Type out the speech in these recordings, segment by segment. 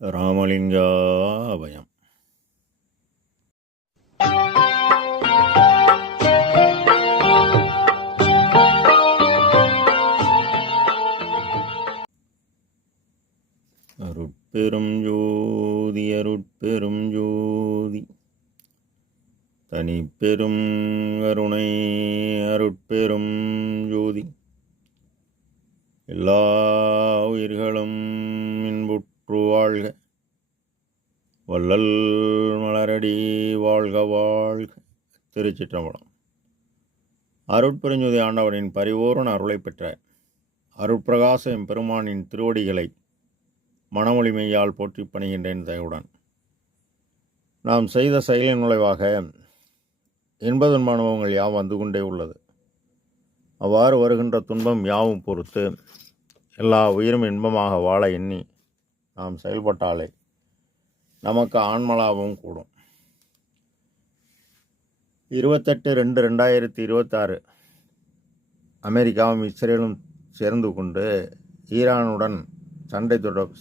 ராமலிங்காபயம். அருட்பெரும் ஜோதி அருட்பெரும் ஜோதி தனிப்பெரும் கருணை அருட்பெரும் ஜோதி எல்லா உயிர்களும் இன்புற்று வாழ்க, வள்ளல் மலரடி வாழ்க வாழ்க. திருச்சிற்றம்பலம். அருட்பெருஞ்ஜோதி ஆண்டவனின் பரிபூரண அருளை பெற்ற அருட்பிரகாச எம்பெருமானின் திருவடிகளை மனமொழிமையால் போற்றி பணிகின்றேன் தயவுடன். நாம் செய்த செயலின் நுழைவாக இன்பதுன்ப அனுபவங்கள் யாவும் வந்து கொண்டே உள்ளது. அவ்வாறு வருகின்ற துன்பம் யாவும் பொறுத்து எல்லா உயிரும் இன்பமாக வாழ எண்ணி நாம் செயல்பட்டாலே நமக்கு ஆன்மலாபம் கூடும். 28/2/2026 அமெரிக்காவும் இஸ்ரேலும் சேர்ந்து கொண்டு ஈரானுடன்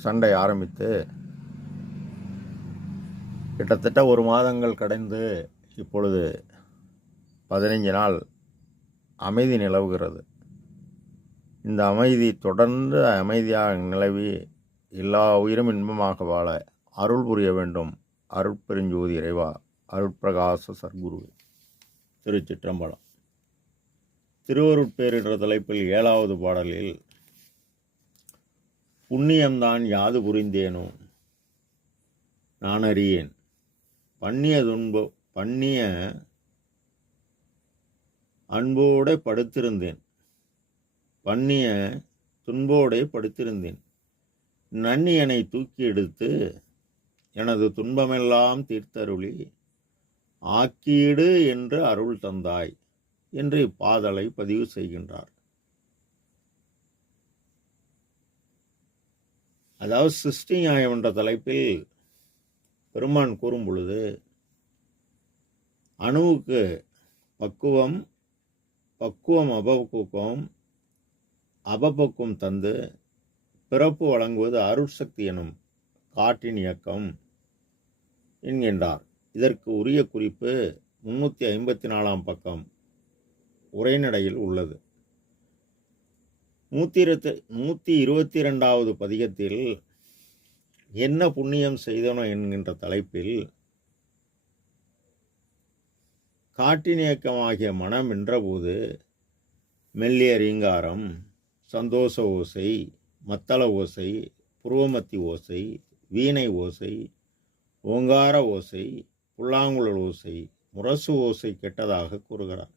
சண்டை ஆரம்பித்து கிட்டத்தட்ட 1 மாதங்கள் கடந்து இப்பொழுது 15 நாள் அமைதி நிலவுகிறது. இந்த அமைதி தொடர்ந்து அமைதியாக நிலவி எல்லா உயிரும் இன்பமாக வாழ அருள் புரிய வேண்டும். அருட்பெருஞ்சோதி இறைவா, அருட்பிரகாச சர்க்குரு. திருச்சிற்றம்பலம். திருவருட்பேர் என்ற தலைப்பில் 7வது பாடலில் புண்ணியம்தான் யாது புரிந்தேனோ நான் அறியேன், பண்ணிய அன்போடே படுத்திருந்தேன், பண்ணிய துன்போடே படுத்திருந்தேன், நன்னியனை தூக்கி எடுத்து எனது துன்பமெல்லாம் தீர்த்தருளி ஆக்கீடு என்று அருள் தந்தாய் என்று இப்பாதலை பதிவு செய்கின்றார். அதாவது சிருஷ்டி நியாயம் என்ற தலைப்பில் பெருமான் கூறும் பொழுது அணுவுக்கு பக்குவம் அபப்பக்குவம் தந்து பிறப்பு வழங்குவது அருட்சக்தி எனும் காற்றின் இயக்கம் என்கின்றார். இதற்கு உரிய குறிப்பு 354 பக்கம் உரைநடையில் உள்ளது. 122வது பதிகத்தில் என்ன புண்ணியம் செய்தனோ என்கின்ற தலைப்பில் காற்றின் இயக்கமாகிய மனம் என்றபோது மெல்லிய ரீங்காரம், சந்தோஷ ஓசை, மத்தள ஓசை, புருவமத்தி ஓசை, வீணை ஓசை, ஓங்கார ஓசை, புல்லாங்குழல் ஓசை, முரசு ஓசை கெட்டதாக கூறுகிறார்.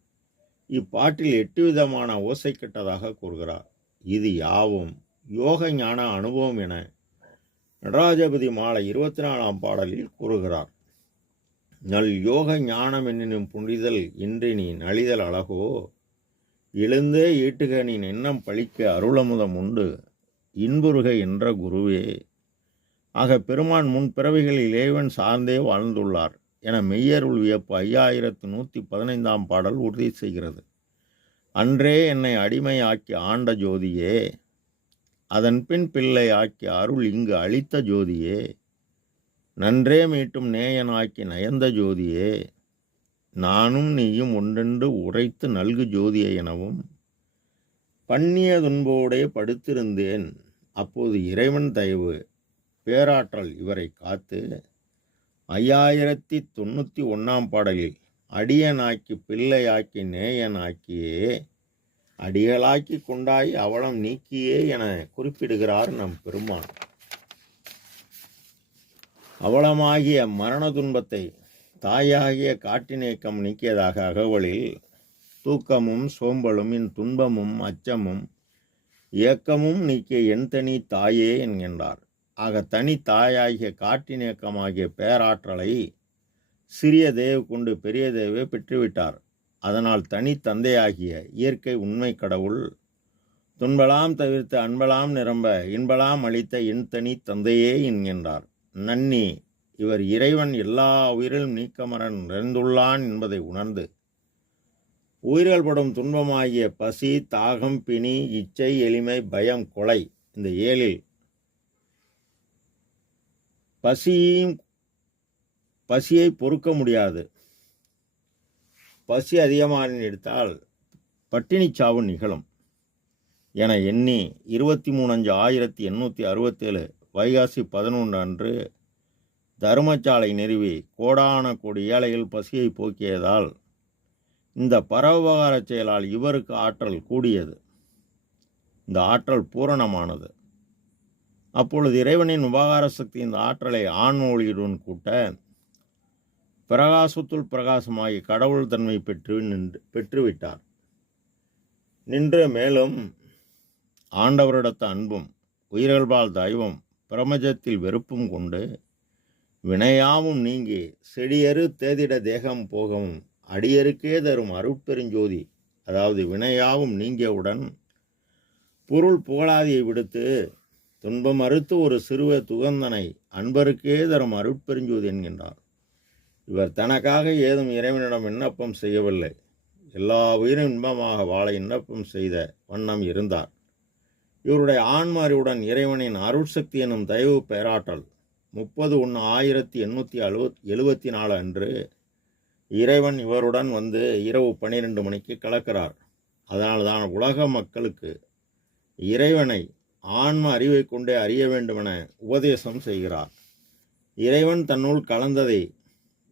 இப்பாட்டில் 8 விதமான ஓசை கெட்டதாக கூறுகிறார். இது யாவும் யோக ஞான அனுபவம் என நடராஜபதி மாலை 24ஆம் பாடலில் கூறுகிறார். நல் யோக ஞானம் என்னும் புனிதல் இன்றி நீ நலிதல் அழகோ, எழுந்தே ஈட்டுக நீ எண்ணம் பழிக்க அருளமுதம் உண்டு இன்புருக என்ற குருவே. ஆக பெருமான் முன் பிறவிகளில் இறைவன் சார்ந்தே வாழ்ந்துள்ளார் என மெய்யருள் வியப்பு 5115ஆம் பாடல் உறுதி செய்கிறது. அன்றே என்னை அடிமை ஆக்கி ஆண்ட ஜோதியே, அதன் பின் பிள்ளை ஆக்கி அருள் இங்கு அளித்த ஜோதியே, நன்றே மீட்டும் நேயனாக்கி நயந்த ஜோதியே, நானும் நீயும் ஒன்றென்று உரைத்து நல்கு ஜோதியை எனவும் பண்ணிய துன்போடே படுத்திருந்தேன். அப்போது இறைவன் தயவு பேராற்றல் இவரை காத்து 5091ஆம் பாடலில் அடியனாக்கி பிள்ளையாக்கி நேயனாக்கியே அடிகளாக்கி கொண்டாய் அவலம் நீக்கியே என குறிப்பிடுகிறார் நம் பெருமான். அவலமாகிய மரண துன்பத்தை தாயாகிய காற்றினேக்கம் நீக்கியதாக அகவலில் தூக்கமும் சோம்பலும் என் துன்பமும் அச்சமும் இயக்கமும் நீக்கிய என் தனி தாயே என்கின்றார். ஆக தனி தாயாகிய காற்றினேக்கமாகிய பேராற்றலை சிறிய தேவ கொண்டு பெரிய தேவே பெற்றுவிட்டார். அதனால் தனி தந்தையாகிய இயற்கை உண்மை கடவுள் துன்பலாம் தவிர்த்து அன்பலாம் நிரம்ப இன்பலாம் அளித்த என் தனி தந்தையே என்கின்றார். நன்னி இவர் இறைவன் எல்லா உயிரிலும் நீக்கமரன் நிறைந்துள்ளான் என்பதை உணர்ந்து உயிர்கள் படும் துன்பமாகிய பசி, தாகம், பிணி, இச்சை, எளிமை, பயம், கொலை இந்த 7 பசியை பொறுக்க முடியாது. பசி அதிகமாக எடுத்தால் பட்டினி சாவு நிகழும் என எண்ணி 23/5/1867 வைகாசி 11 அன்று தர்மசாலை நிறுவி கோடான கோடி ஏழைகள் பசியை போக்கியதால் இந்த பரோபகார செயலால் இவருக்கு ஆற்றல் கூடியது. இந்த ஆற்றல் பூரணமானது. அப்பொழுது இறைவனின் உபகார சக்தி இந்த ஆற்றலை ஆண்மொழியுடன் கூட்ட பிரகாசத்துள் பிரகாசமாகி கடவுள் தன்மை பெற்றுவிட்டார். நின்று மேலும் ஆண்டவரிடத்த அன்பும் உயிர்கள்பால் தயவும் பிரபஞ்சத்தில் வெறுப்பும் கொண்டு வினையாவும் நீங்கி செடியறு தேதிட தேகம் போகவும் அடியருக்கே தரும் அருட்பெருஞ்சோதி, அதாவது வினையாவும் நீங்கியவுடன் பொருள் புகழாதியை விடுத்து துன்பம் அறுத்து ஒரு சிறுவ துகந்தனை அன்பருக்கே தரும் அருட்பெருஞ்சோதி என்கின்றார். இவர் தனக்காக ஏதும் இறைவனிடம் விண்ணப்பம் செய்யவில்லை. எல்லா உயிரும் இன்பமாக வாழ விண்ணப்பம் செய்த வண்ணம் இருந்தார். இவருடைய ஆன்ம அறிவுடன் இறைவனின் அருட்சக்தி எனும் தயவு பேராற்றல் 30/1/1874 அன்று இறைவன் இவருடன் வந்து இரவு 12 மணிக்கு கலக்கிறார். அதனால்தான் உலக மக்களுக்கு இறைவனை ஆன்ம அறிவை கொண்டே அறிய வேண்டுமென உபதேசம் செய்கிறார். இறைவன் தன்னுள் கலந்ததை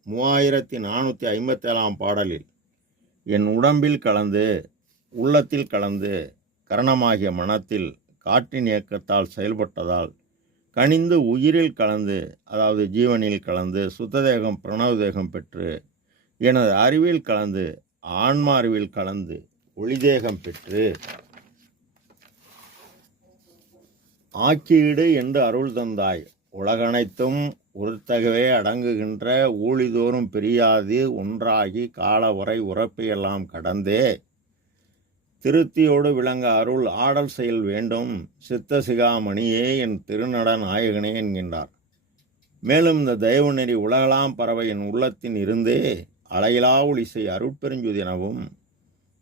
3457 பாடலில் என் உடம்பில் கலந்து உள்ளத்தில் கலந்து கரணமாகிய மனத்தில் காற்றின் இயக்கத்தால் செயல்பட்டதால் கனிந்து உயிரில் கலந்து, அதாவது ஜீவனில் கலந்து சுத்ததேகம் பிரணவதேகம் பெற்று எனது அறிவில் கலந்து ஆன்மா அறிவில் கலந்து ஒளிதேகம் பெற்று ஆக்கீடு என்று அருள் தந்தாய். உலகனைத்தும் உறுத்தகவே அடங்குகின்ற ஊழிதோறும் பிரியாது ஒன்றாகி காலவரை உறப்பையெல்லாம் கடந்தே திருத்தியோடு விளங்க அருள் ஆடல் செயல் வேண்டும் சித்த சிகாமணியே என் திருநட நாயகனே என்கின்றார். மேலும் இந்த தயவு நெறி உலகலாம் பறவை என் உள்ளத்தின் இருந்தே அலையிலா ஒளிசை அருட்பெருஞ்சுதி எனவும்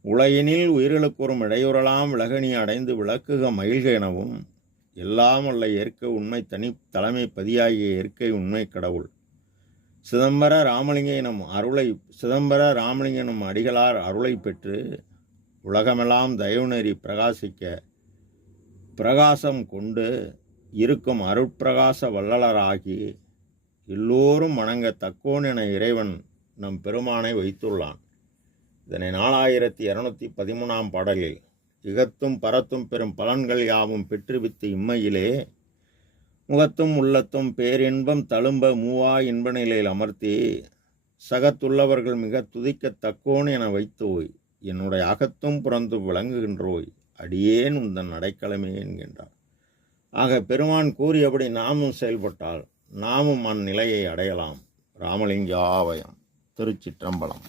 உலகினில் உயிர்களுக்கொரும் இடையூறலாம் விலகணி அடைந்து விளக்குக மகிழ்க எனவும் எல்லாம் அல்ல இயற்கை உண்மை தலைமை பதியாகிய இயற்கை உண்மை கடவுள் சிதம்பர ராமலிங்க எனும் அடிகளார் அருளை பெற்று உலகமெல்லாம் தயவு நெறி பிரகாசிக்க பிரகாசம் கொண்டு இருக்கும் அருட்பிரகாச வள்ளலராகி எல்லோரும் வணங்க தக்கோன் என இறைவன் நம் பெருமானை வைத்துள்ளான். இதனை 4213 பாடலில் இகத்தும் பரத்தும் பெரும் பலன்கள் யாவும் பெற்றுவித்து இம்மையிலே முகத்தும் உள்ளத்தும் பேரின்பம் தழும்ப மூவா இன்ப நிலையில் அமர்த்தி சகத்துள்ளவர்கள் மிக துதிக்க தக்கோன் என வைத்தோய் என்னுடைய அகத்தும் புறந்தும் விளங்குகின்றோய் அடியேன் உந்தன் அடைக்கலமே என்கின்றார். ஆக பெருமான் கூறியபடி நாமும் செயல்பட்டால் நாமும் அந்நிலையை அடையலாம். ராமலிங்காவயம். திருச்சிற்றம்பலம்.